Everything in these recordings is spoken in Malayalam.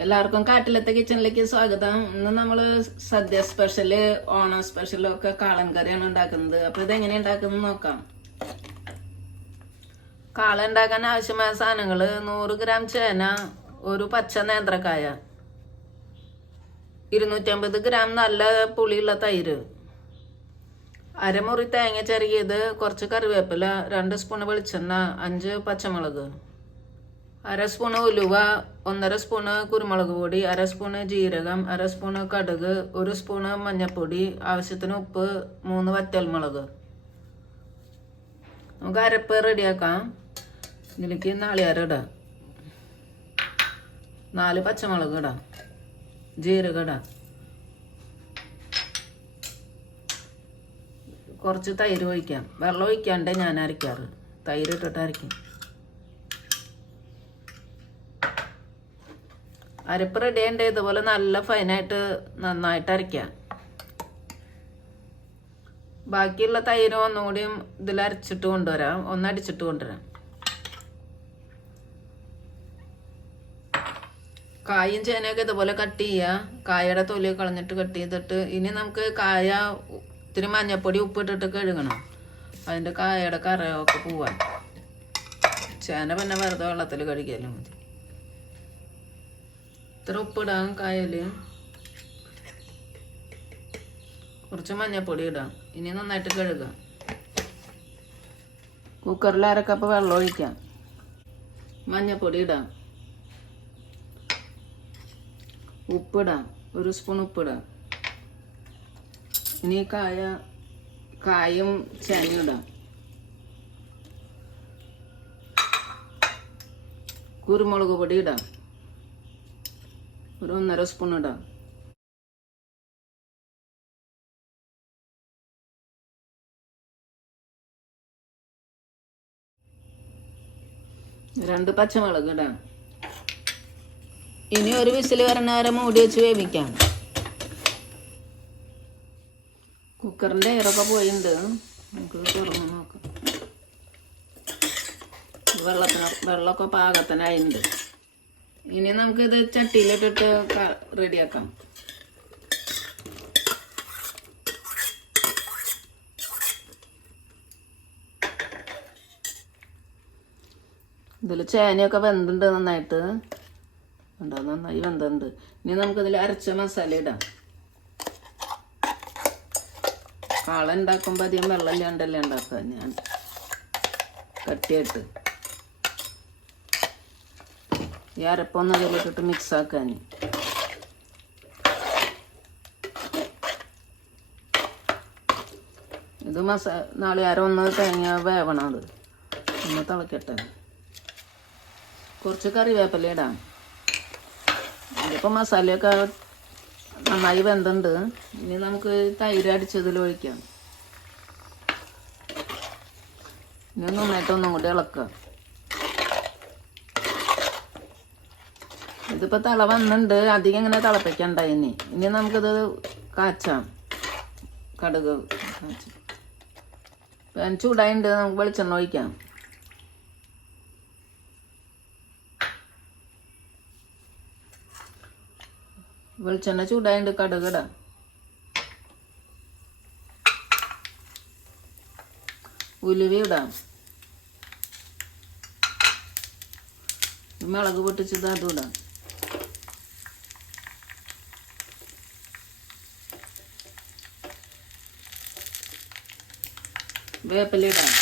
എല്ലാവർക്കും കാട്ടിലത്തെ കിച്ചണിലേക്ക് സ്വാഗതം. ഇന്ന് നമ്മള് സദ്യ സ്പെഷ്യല്, ഓണം സ്പെഷ്യലും ഒക്കെ കാളൻ കറിയാണ് ഉണ്ടാക്കുന്നത്. അപ്പൊ ഇതെങ്ങനെ ഉണ്ടാക്കുന്നത് നോക്കാം. കാള ഉണ്ടാക്കാൻ ആവശ്യമായ സാധനങ്ങള് 100 ഗ്രാം ചേന, ഒരു പച്ച നേന്ത്രക്കായ, 250 ഗ്രാം നല്ല പുളിയുള്ള തൈര്, അരമുറി തേങ്ങ ചെറിയത്, കുറച്ച് കറിവേപ്പില, 2 സ്പൂൺ വെളിച്ചെണ്ണ, 5 പച്ചമുളക്, 1/2 സ്പൂണ് ഉലുവ, 1/2 സ്പൂണ് കുരുമുളക് പൊടി, 1/2 സ്പൂണ് ജീരകം, 1/2 സ്പൂണ് കടുക്, 1 സ്പൂണ് മഞ്ഞൾപ്പൊടി, ആവശ്യത്തിന് ഉപ്പ്, 3 വറ്റൽമുളക്. നമുക്ക് അരപ്പ് റെഡിയാക്കാം. ഇതിലേക്ക് നാളികേരം ഇടാം, 4 പച്ചമുളക് ഇടാം, ജീരകം ഇടാം, കുറച്ച് തൈര് ഒഴിക്കാം. വെള്ളം ഒഴിക്കാണ്ട് ഞാൻ അരയ്ക്കാറ്, തൈര് ഇട്ടിട്ട് അരയ്ക്കും. അരപ്പ് റെഡി ആയിട്ട് ഇതുപോലെ നല്ല ഫൈനായിട്ട് നന്നായിട്ട് അരയ്ക്കാം. ബാക്കിയുള്ള തൈര് ഒന്നുകൂടിയും ഇതിൽ അരച്ചിട്ട് കൊണ്ടുവരാം, ഒന്നടിച്ചിട്ട് കൊണ്ടുവരാം. കായും ചേനയൊക്കെ ഇതുപോലെ കട്ട് ചെയ്യുക. കായയുടെ തൊലി കളഞ്ഞിട്ട് കട്ട് ചെയ്തിട്ട് ഇനി നമുക്ക് കായ ഇത്തിരി മഞ്ഞപ്പൊടി ഉപ്പിട്ടിട്ട് കഴുകണം, അതിൻ്റെ കായയുടെ കറയൊക്കെ പോവാൻ. ചേന പിന്നെ വെറുതെ വെള്ളത്തിൽ കഴുകിയാലും മതി. ഇത്ര ഉപ്പിടാം, കായൽ കുറച്ച് മഞ്ഞപ്പൊടി ഇടാം. ഇനി നന്നായിട്ട് കഴുകാം. കുക്കറിൽ 1/2 കപ്പ് വെള്ളം ഒഴിക്കാം. മഞ്ഞപ്പൊടി ഇടാം, ഉപ്പിടാം, 1 സ്പൂൺ ഉപ്പിടാം. ഇനി കായും ചേനയും ഇടാം. കുരുമുളക് പൊടി ഇടാം, 1 സ്പൂൺ ഇടാം. രണ്ട് പച്ചമുളക് ഇടാം. ഇനി ഒരു വിസിൽ വരണ വരെ മൂടി വെച്ച് വേവിക്കാം. കുക്കറിൻ്റെ എയറൊക്കെ പോയിട്ടുണ്ട്, നമുക്ക് തുറന്ന് നോക്കാം. വെള്ളമൊക്കെ പാകത്തിനായിട്ടുണ്ട്. ഇനി നമുക്കിത് ചട്ടിയിലിട്ടിട്ട് റെഡിയാക്കാം. ഇതിൽ ചേനയൊക്കെ വെന്തുണ്ട് നന്നായിട്ട്, ഉണ്ടോ? നന്നായി വെന്തുണ്ട്. ഇനി നമുക്കിതിൽ അരച്ച മസാല ഇടാം. കാള ഉണ്ടാക്കുമ്പോൾ അധികം വെള്ളമില്ലാണ്ടല്ലേ ഉണ്ടാക്കുക, ഞാൻ കട്ടിയായിട്ട്. ഈ അരപ്പൊന്ന് അതിലിട്ടിട്ട് മിക്സ് ആക്കാൻ. ഇത് നാളികേരം ഒന്ന് തേങ്ങ വേവണം, അത് ഒന്ന് തിളക്കട്ടെ. കുറച്ച് കറിവേപ്പില ഇടാം. ഇതിപ്പോൾ മസാലയൊക്കെ നന്നായി വെന്തുണ്ട്. ഇനി നമുക്ക് തൈര് അടിച്ചതിൽ ഒഴിക്കാം. ഇനി നന്നായിട്ട് ഒന്നും കൂടി ഇളക്കാം. ഇതിപ്പോൾ തിള വന്നിട്ടുണ്ട്, അധികം ഇങ്ങനെ തിളപ്പിക്കണ്ട. ഇനി നമുക്കിത് കാച്ചാം. കടുക് കാച്ചാം. പാൻ ചൂടായിട്ടുണ്ട്, നമുക്ക് വെളിച്ചെണ്ണ ഒഴിക്കാം. വെളിച്ചെണ്ണ ചൂടായിട്ടുണ്ട്, കടുക് ഇടാം. ഉലുവ ഇടാം. മുളക് പൊട്ടിച്ചത് അതും ഇടാം. വേപ്പില ഇടാം.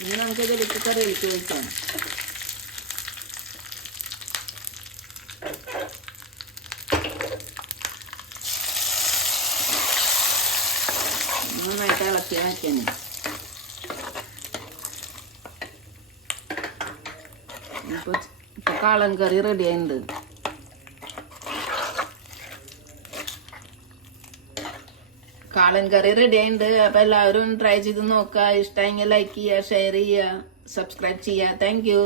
ഇനി നമുക്ക് ഇതിലേക്ക് കറിയിലേക്ക് ഒഴിക്കാം. നന്നായിട്ട് ഇളക്കി വയ്ക്കാൻ. ഇപ്പോൾ കാളൻ കറി റെഡി ആയിട്ടുണ്ട്. കാളൻ കറി റെഡി ആയിട്ടുണ്ട്. അപ്പം എല്ലാവരും ട്രൈ ചെയ്ത് നോക്കുക. ഇഷ്ടമെങ്കിൽ ലൈക്ക് ചെയ്യുക, ഷെയർ ചെയ്യുക, സബ്സ്ക്രൈബ് ചെയ്യുക. Thank you.